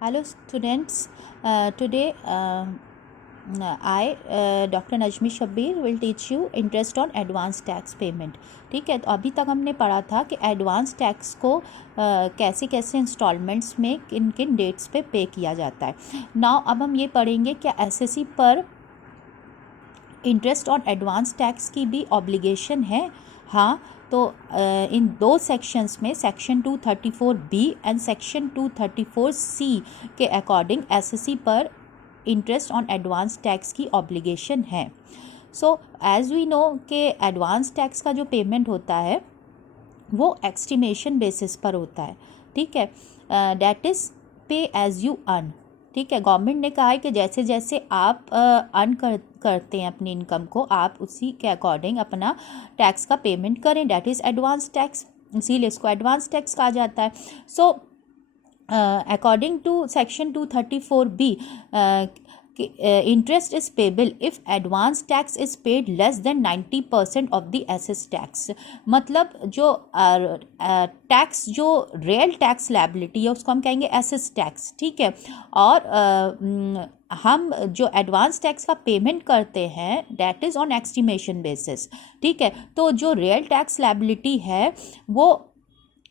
Hello students, today I, Dr. Najmi Shabbir will teach you interest on advance tax payment. ठीक है, तो अभी तक हमने पढ़ा था कि एडवांस टैक्स को कैसे कैसे इंस्टॉलमेंट्स में किन किन डेट्स पे पे किया जाता है. नाउ अब हम ये पढ़ेंगे क्या एसएससी पर इंटरेस्ट ऑन एडवांस टैक्स की भी ऑब्लिगेशन है. हाँ, तो इन दो सेक्शंस में section 234B and section 234C के अकॉर्डिंग एसएससी पर इंटरेस्ट ऑन एडवांस टैक्स की ऑब्लिगेशन है. सो एज वी नो कि एडवांस टैक्स का जो पेमेंट होता है वो एस्टिमेशन बेसिस पर होता है. ठीक है, दैट इज़ पे एज यू अर्न. ठीक है, गवर्नमेंट ने कहा है कि जैसे जैसे आप अर्न करते हैं अपनी इनकम को, आप उसी के अकॉर्डिंग अपना टैक्स का पेमेंट करें. डैट इज़ एडवांस टैक्स, इसीलिए इसको एडवांस टैक्स कहा जाता है. So according to section 234B interest is payable if advance tax is paid less than 90% of the assessed tax. मतलब जो टैक्स जो रियल टैक्स लायबिलिटी है उसको हम कहेंगे एसेस टैक्स. ठीक है, और हम जो एडवांस टैक्स का पेमेंट करते हैं that is on estimation basis. ठीक है, तो जो रियल टैक्स लायबिलिटी है वो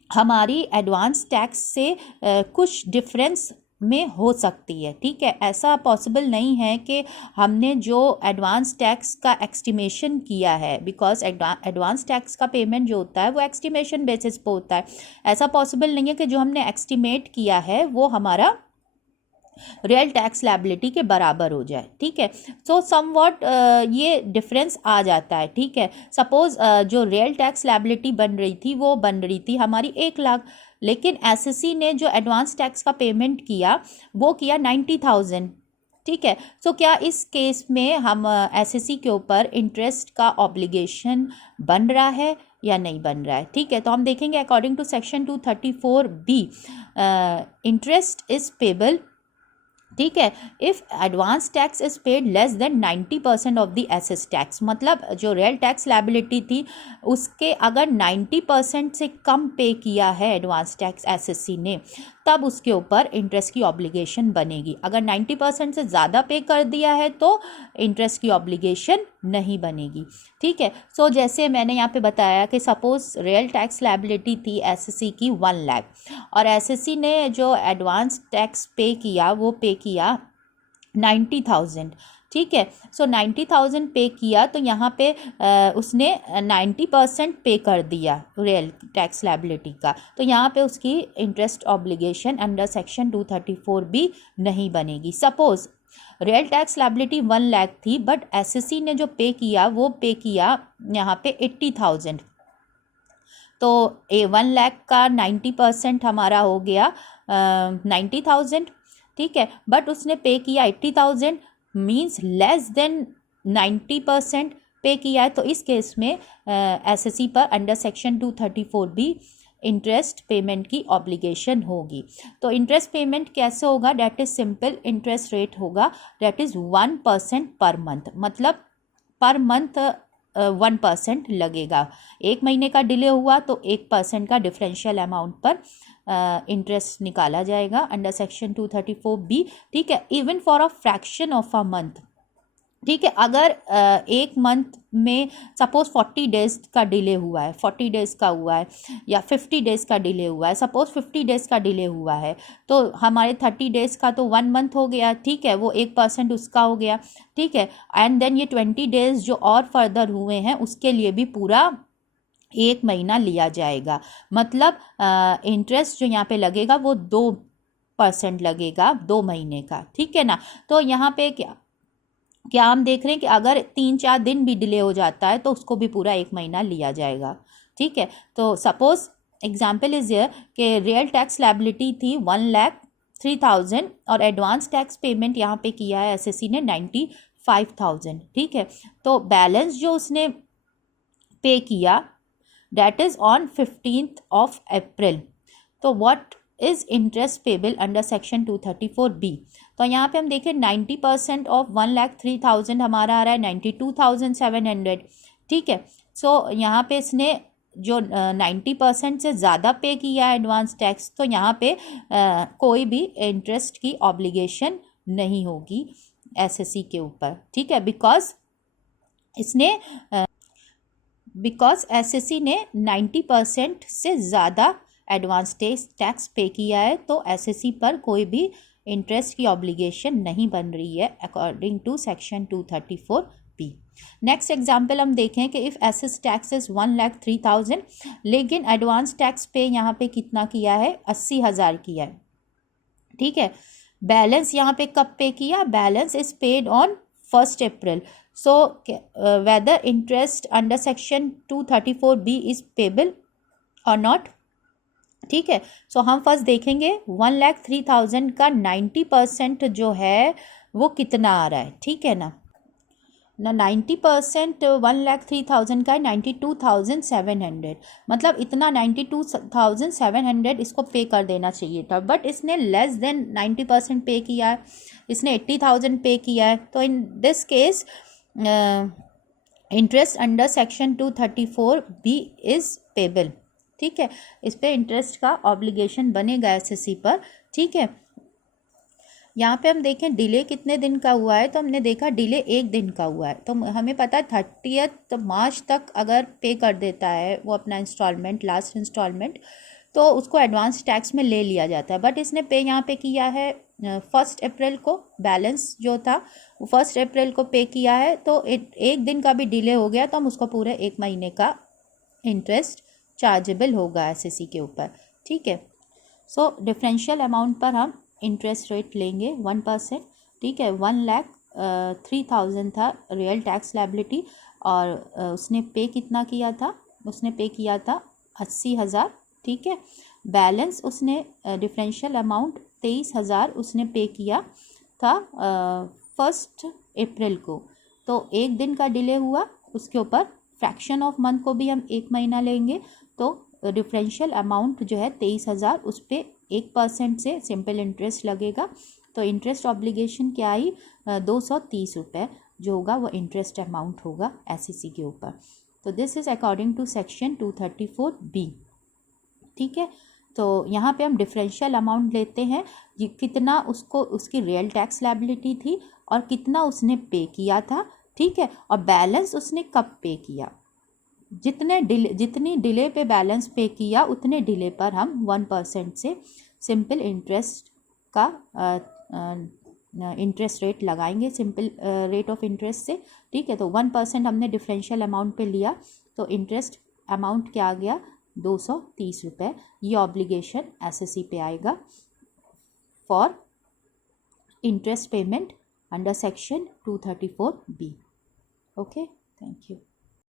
हमारी एडवांस टैक्स से कुछ डिफरेंस में हो सकती है. ठीक है, ऐसा पॉसिबल नहीं है कि हमने जो एडवांस टैक्स का एस्टिमेशन किया है, बिकॉज एडवांस टैक्स का पेमेंट जो होता है वो एस्टिमेशन बेसिस पे होता है. ऐसा पॉसिबल नहीं है कि जो हमने एस्टिमेट किया है वो हमारा रियल टैक्स लायबिलिटी के बराबर हो जाए. ठीक है, सो समवॉट ये डिफरेंस आ जाता है. ठीक है, सपोज जो रियल टैक्स लायबिलिटी बन रही थी वो बन रही थी हमारी 1 लाख, लेकिन एसएससी ने जो एडवांस टैक्स का पेमेंट किया वो किया 90,000. ठीक है, सो क्या इस केस में हम एसएससी के ऊपर इंटरेस्ट का ऑब्लिगेशन बन रहा है या नहीं बन रहा है. ठीक है, तो हम देखेंगे according to section 234B interest is payable. ठीक है, if advance tax is paid less than 90% of the assessed tax. मतलब जो रियल टैक्स लायबिलिटी थी उसके अगर 90% से कम पे किया है एडवांस टैक्स एसएससी ने, तब उसके ऊपर इंटरेस्ट की ऑब्लिगेशन बनेगी. अगर 90% से ज़्यादा पे कर दिया है तो इंटरेस्ट की ऑब्लिगेशन नहीं बनेगी. ठीक है, सो जैसे मैंने यहाँ पे बताया कि सपोज रियल टैक्स लायबिलिटी थी एसएससी की 1 लाख और एसएससी ने जो एडवांस टैक्स पे किया वो पे किया 90,000. ठीक है, सो 90,000 पे किया तो यहाँ पे उसने 90% पे कर दिया रियल टैक्स लायबिलिटी का, तो यहाँ पे उसकी interest obligation under section 234B नहीं बनेगी. Suppose real tax liability 1 lakh थी बट एसएससी ने जो पे किया वो पे किया यहाँ पे 80,000. तो 1 लाख का 90% हमारा हो गया 90,000. ठीक है, बट उसने पे किया 80,000 मीन्स लेस देन 90% पे किया है. तो इस केस में एसएससी पर under section 234B interest payment की ऑब्लिगेशन होगी. तो इंटरेस्ट पेमेंट कैसे होगा, that is simple. Interest rate होगा डैट इज़ 1% पर मंथ. मतलब पर मंथ 1% लगेगा. 1 महीने का डिले हुआ तो 1% का डिफरेंशियल अमाउंट पर इंटरेस्ट निकाला जाएगा अंडर सेक्शन 234B. ठीक है, even for a fraction of a month. ठीक है, अगर एक मंथ में सपोज 40 डेज़ का डिले हुआ है, 40 डेज़ का हुआ है या 50 डेज़ का डिले हुआ है, सपोज 50 डेज़ का डिले हुआ है तो हमारे 30 डेज़ का तो 1 मंथ हो गया. ठीक है, वो 1% उसका हो गया. ठीक है, एंड देन ये 20 डेज़ जो और फर्दर हुए हैं उसके लिए भी पूरा 1 महीना लिया जाएगा. मतलब इंटरेस्ट जो यहाँ पे लगेगा वो 2% लगेगा 2 महीने का. ठीक है ना, तो यहाँ पे क्या हम देख रहे हैं कि अगर 3-4 दिन भी डिले हो जाता है तो उसको भी पूरा 1 महीना लिया जाएगा. ठीक है, तो सपोज एग्जाम्पल इज हियर कि रियल टैक्स लायबिलिटी थी 1,03,000 और एडवांस टैक्स पेमेंट यहाँ पे किया है एसएससी ने 95,000. ठीक है, तो बैलेंस जो उसने पे किया that is on 15th of April. तो what is interest payable under section 234B. तो यहाँ पे हम देखें 90% ऑफ 1,03,000 हमारा आ रहा है 92,700. ठीक है, सो यहाँ पे इसने जो 90% से ज़्यादा पे किया है एडवांस टैक्स, तो यहाँ पे कोई भी इंटरेस्ट की ऑब्लिगेशन नहीं होगी एसएससी के ऊपर, ठीक है। बिकॉज एसएससी ने 90% से ज़्यादा एडवांस टैक्स पे किया है, तो एसएससी पर कोई भी इंटरेस्ट की ऑब्लिगेशन नहीं बन रही है according to section 234B। Next example हम देखें कि इफ़ एसेस टैक्स इज 1,03,000, लेकिन एडवांस टैक्स पे यहाँ पे कितना किया है, 80,000 किया है, ठीक है। बैलेंस यहाँ पे कब पे किया, balance is paid on 1 April. So whether interest under section 234B is payable और नॉट, ठीक है। सो हम फर्स्ट देखेंगे 1,03,000 का 90% जो है वो कितना आ रहा है, ठीक है ना 90% 1,03,000 का 92,700, मतलब इतना 92,700 इसको पे कर देना चाहिए था, बट इसने लेस देन 90% पे किया है, इसने 80,000 पे किया है। तो in this case interest under section 234B is payable, ठीक है। इस पे इंटरेस्ट का ऑब्लिगेशन बनेगा एसएससी पर, ठीक है। यहाँ पे हम देखें डिले कितने दिन का हुआ है, तो हमने देखा डिले 1 दिन का हुआ है, तो हमें पता है 30 मार्च तक अगर पे कर देता है वो अपना इंस्टॉलमेंट, लास्ट इंस्टॉलमेंट, तो उसको एडवांस टैक्स में ले लिया जाता है। बट इसने पे यहाँ पे किया है 1 अप्रैल को, बैलेंस जो था वो 1 अप्रैल को पे किया है, तो 1 दिन का भी डिले हो गया तो हम उसको पूरे 1 महीने का इंटरेस्ट चार्जेबल होगा एसएससी के ऊपर, ठीक है। सो डिफरेंशियल अमाउंट पर हम इंटरेस्ट रेट लेंगे 1%, ठीक है। 1,03,000 था रियल टैक्स लायबिलिटी, और उसने पे कितना किया था, उसने पे किया था 80,000, ठीक है। बैलेंस उसने डिफरेंशियल अमाउंट 23,000 उसने पे किया था 1 अप्रैल को, तो 1 दिन का डिले हुआ, उसके ऊपर फ्रैक्शन ऑफ मंथ को भी हम 1 महीना लेंगे, तो डिफरेंशियल अमाउंट जो है 23,000, उस पर 1% से सिंपल इंटरेस्ट लगेगा, तो इंटरेस्ट ऑब्लिगेशन क्या आई 230 रुपये जो होगा वो इंटरेस्ट अमाउंट होगा एसएससी के ऊपर। तो this is according to section 234B, ठीक है। तो यहाँ पे हम डिफरेंशियल अमाउंट लेते हैं, ये कितना उसको उसकी रियल टैक्स लायबिलिटी थी और कितना उसने पे किया था, ठीक है, और बैलेंस उसने कब पे किया, जितनी डिले पे बैलेंस पे किया उतने डिले पर हम 1% से सिंपल इंटरेस्ट का इंटरेस्ट रेट लगाएंगे, सिंपल रेट ऑफ इंटरेस्ट से, ठीक है। तो 1% हमने डिफरेंशियल अमाउंट पे लिया, तो इंटरेस्ट अमाउंट क्या आ गया 230 रुपये। ये ऑब्लिगेशन एसएससी पे आएगा for interest payment under section 234B। Okay, thank you.